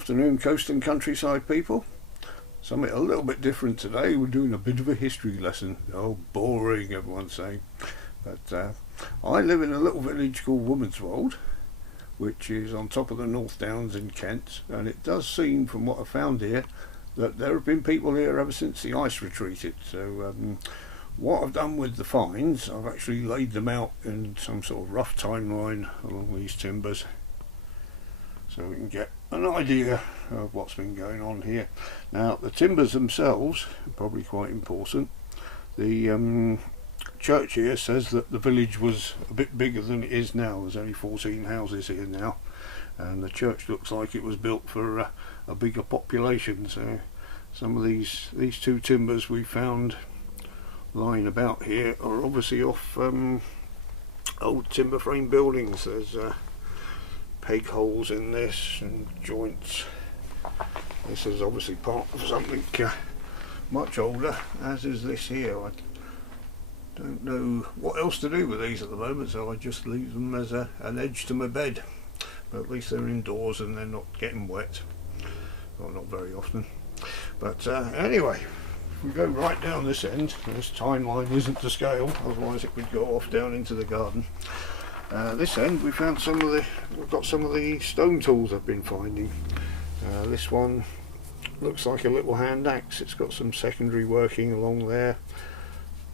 Afternoon, coast and countryside people. Something a little bit different today. We're doing a bit of a history lesson. Oh, boring, everyone's saying. But I live in a little village called Womenswold, which is on top of the North Downs in Kent, and it does seem, from what I found here, that there have been people here ever since the ice retreated. So what I've done with the finds, I've actually laid them out in some sort of rough timeline along these timbers, so we can get an idea of what's been going on here. Now, the timbers themselves are probably quite important. The church here says that the village was a bit bigger than it is now. There's only 14 houses here now, and the church looks like it was built for a bigger population. So some of these two timbers we found lying about here are obviously off old timber frame buildings. There's peg holes in this and joints. This is obviously part of something much older, as is this here. I don't know what else to do with these at the moment, so I just leave them as an edge to my bed. But at least they're indoors and they're not getting wet. Well, not very often. But anyway, if we go right down this end, this timeline isn't to scale, otherwise it would go off down into the garden. This end we've got some of the stone tools I've been finding. This one looks like a little hand axe. It's got some secondary working along there,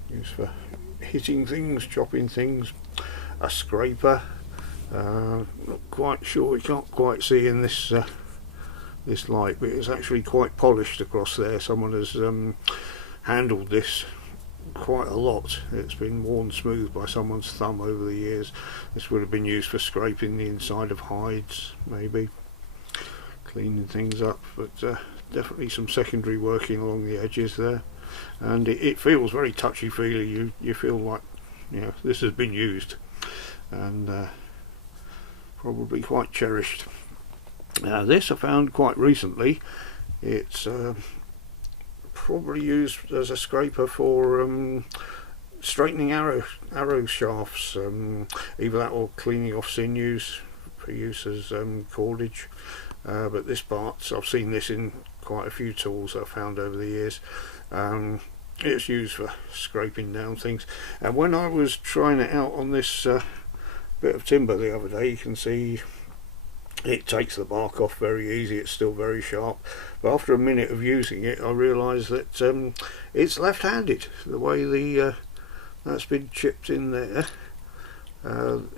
used for hitting things, chopping things. A scraper, not quite sure, we can't quite see in this this light, but it's actually quite polished across there. Someone has handled this quite a lot. It's been worn smooth by someone's thumb over the years. This would have been used for scraping the inside of hides, maybe cleaning things up, but definitely some secondary working along the edges there, and it feels very touchy-feely. You feel like, you know, this has been used and probably quite cherished. This I found quite recently. It's probably used as a scraper for straightening arrow shafts, either that or cleaning off sinews for use as cordage. But this part, I've seen this in quite a few tools that I've found over the years. It's used for scraping down things, and when I was trying it out on this bit of timber the other day, you can see it takes the bark off very easy. It's still very sharp, but after a minute of using it I realised that it's left-handed. The way that's been chipped in there,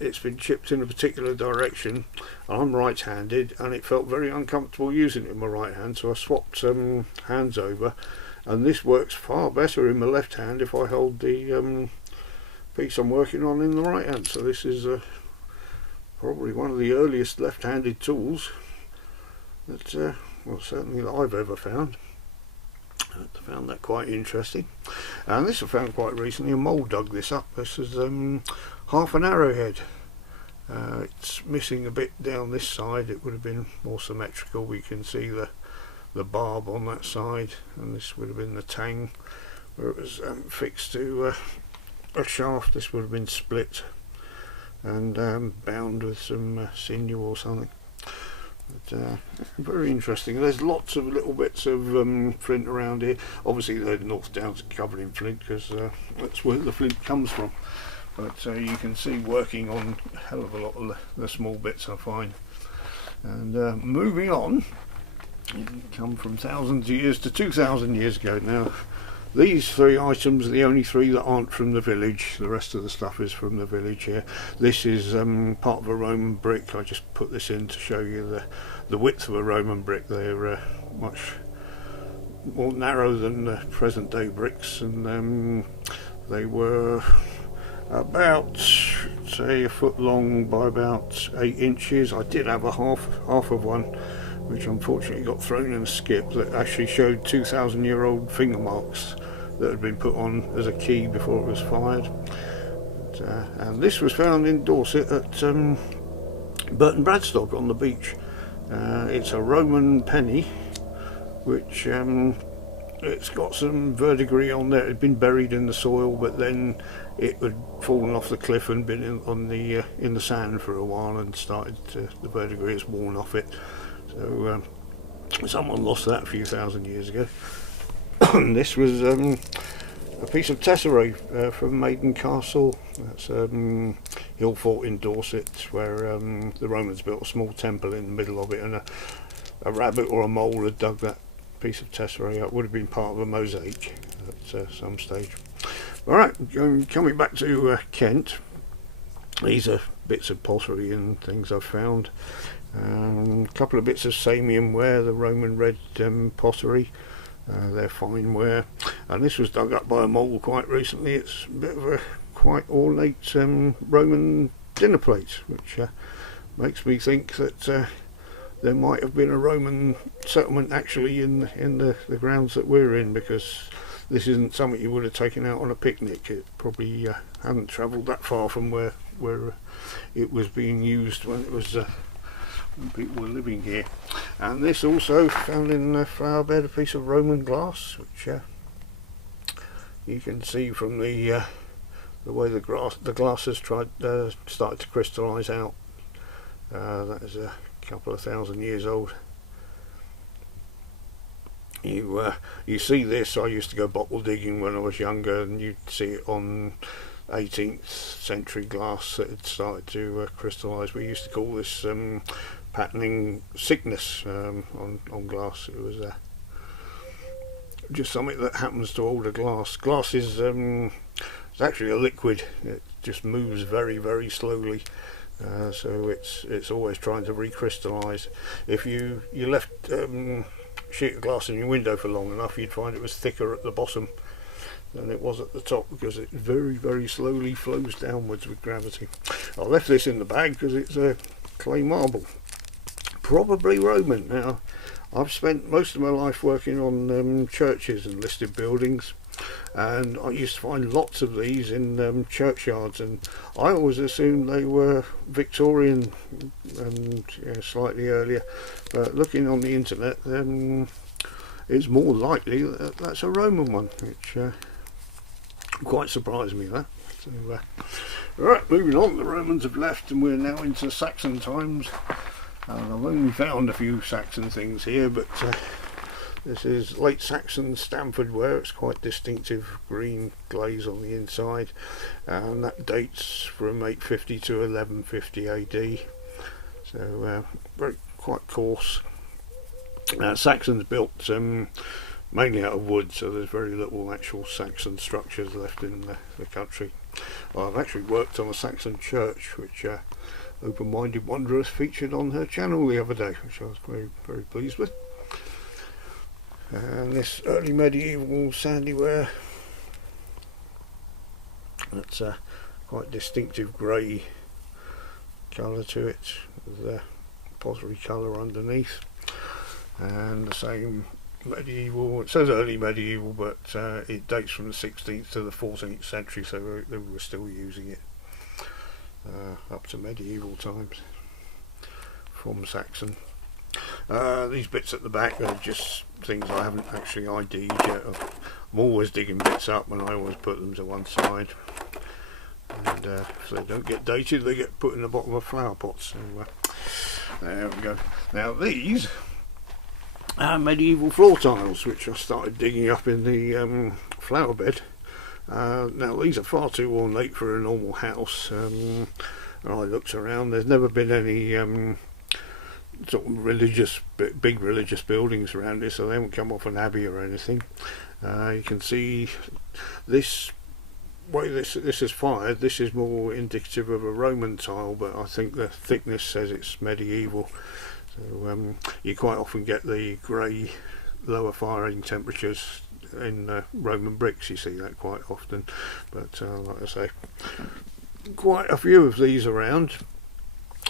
it's been chipped in a particular direction. I'm right-handed and it felt very uncomfortable using it in my right hand, so I swapped hands over, and this works far better in my left hand if I hold the piece I'm working on in the right hand. So this is probably one of the earliest left-handed tools that, well, certainly that I've ever found. I found that quite interesting. And this I found quite recently. A mole dug this up. This is half an arrowhead. It's missing a bit down this side. It would have been more symmetrical. We can see the barb on that side, and this would have been the tang where it was fixed to a shaft. This would have been split and bound with some sinew or something. But very interesting. There's lots of little bits of flint around here. Obviously the North Downs are covered in flint because that's where the flint comes from, but you can see working on a hell of a lot of the small bits I find. And moving on, you come from thousands of years to 2,000 years ago now. These three items are the only three that aren't from the village. The rest of the stuff is from the village here. This is part of a Roman brick. I just put this in to show you the width of a Roman brick. They're much more narrow than the present day bricks, and they were about, say, a foot long by about 8 inches. I did have a half of one, which unfortunately got thrown in a skip, that actually showed 2,000-year-old finger marks that had been put on as a key before it was fired. And this was found in Dorset at Burton Bradstock on the beach. It's a Roman penny, which it's got some verdigris on there. It had been buried in the soil, but then it had fallen off the cliff and been in the sand for a while, and started the verdigris has worn off it. So Someone lost that a few thousand years ago. This was a piece of tesserae from Maiden Castle. That's Hillfort in Dorset, where the Romans built a small temple in the middle of it, and a rabbit or a mole had dug that piece of tesserae up. Would have been part of a mosaic at some stage. Alright, coming back to Kent, these are bits of pottery and things I've found. A couple of bits of Samian ware, the Roman red pottery. They're fine ware, and this was dug up by a mole quite recently. It's a bit of a quite ornate Roman dinner plate, which makes me think that there might have been a Roman settlement actually in the grounds that we're in, because this isn't something you would have taken out on a picnic. It probably hadn't travelled that far from where it was being used when it was when people were living here. And this also found in a flower bed, a piece of Roman glass, which you can see from the way the glass has started to crystallise out. That is a couple of thousand years old. You see this, I used to go bottle digging when I was younger, and you'd see it on 18th century glass that had started to crystallise. We used to call this patterning sickness on glass. It was just something that happens to older glass. Glass is it's actually a liquid. It just moves very, very slowly. So it's always trying to recrystallise. If you left sheet of glass in your window for long enough, you'd find it was thicker at the bottom than it was at the top, because it very, very slowly flows downwards with gravity. I left this in the bag because it's a clay marble, probably Roman. Now, I've spent most of my life working on churches and listed buildings, and I used to find lots of these in churchyards, and I always assumed they were Victorian and slightly earlier, but looking on the internet, it's more likely that that's a Roman one, which quite surprised me, that. So, right, moving on. The Romans have left and we're now into Saxon times. I've only found a few Saxon things here, but this is late Saxon Stamford ware. It's quite distinctive green glaze on the inside, and that dates from 850 to 1150 AD. So quite coarse. Saxons built mainly out of wood, so there's very little actual Saxon structures left in the country. Well, I've actually worked on a Saxon church, which Open-Minded Wanderers featured on her channel the other day, which I was very, very pleased with. And this early medieval sandy ware, that's a quite distinctive grey colour to it, with the pottery colour underneath, and the same medieval. It says early medieval, but it dates from the 16th to the 14th century, so they were still using it up to medieval times from Saxon. These bits at the back are just things I haven't actually ID'd yet. I'm always digging bits up and I always put them to one side, and if they don't get dated, they get put in the bottom of flower pots. So there we go. Now these are medieval floor tiles, which I started digging up in the flower bed. Now these are far too ornate for a normal house, and I looked around. There's never been any sort of big religious buildings around here, so they haven't come off an abbey or anything. You can see this way this is fired. This is more indicative of a Roman tile, but I think the thickness says it's medieval. So you quite often get the grey lower firing temperatures in Roman bricks. You see that quite often, but like I say, quite a few of these around,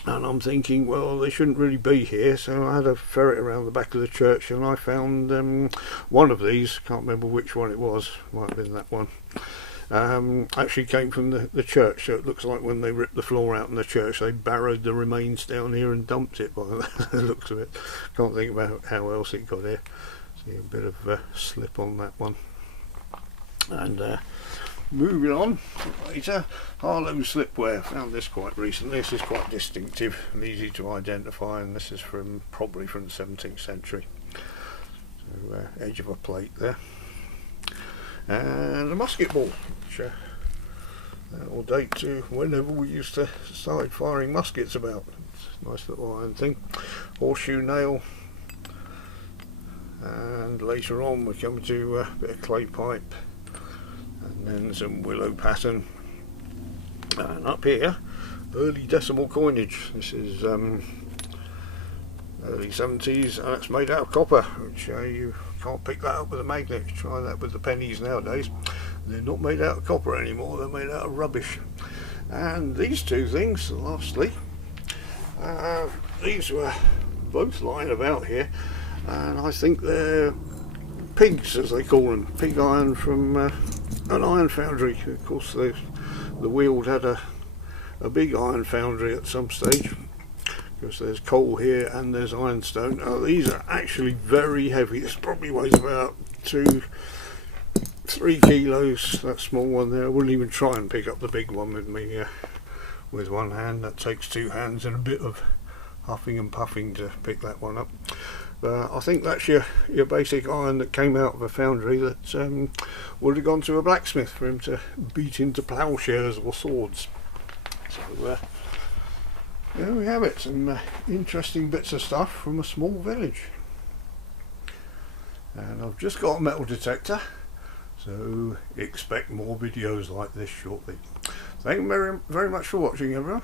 and I'm thinking, well, they shouldn't really be here, so I had a ferret around the back of the church and I found one of these. Can't remember which one it was, might have been that one. Actually came from the church, so it looks like when they ripped the floor out in the church, they barrowed the remains down here and dumped it by the looks of it. Can't think about how else it got here. See a bit of slip on that one. And moving on later, Harlow slipware. Found this quite recently. This is quite distinctive and easy to identify, and this is probably from the 17th century. So, edge of a plate there, and a musket ball, which will date to whenever we used to start firing muskets about. It's a nice little iron thing. Horseshoe nail, and later on we're coming to a bit of clay pipe, and then some willow pattern, and up here early decimal coinage. This is early 70s, and it's made out of copper, which you can't pick that up with a magnet. Try that with the pennies nowadays. They're not made out of copper anymore, they're made out of rubbish. And these two things, lastly, these were both lying about here, and I think they're pigs, as they call them, pig iron from an iron foundry. Of course the Weald had a big iron foundry at some stage, because there's coal here and there's ironstone. Oh, these are actually very heavy. This probably weighs about 2-3 kilos, that small one there. I wouldn't even try and pick up the big one with me with one hand. That takes two hands and a bit of huffing and puffing to pick that one up. I think that's your basic iron that came out of a foundry that would have gone to a blacksmith for him to beat into ploughshares or swords. So there we have it, some interesting bits of stuff from a small village. And I've just got a metal detector, so expect more videos like this shortly. Thank you very much for watching, everyone.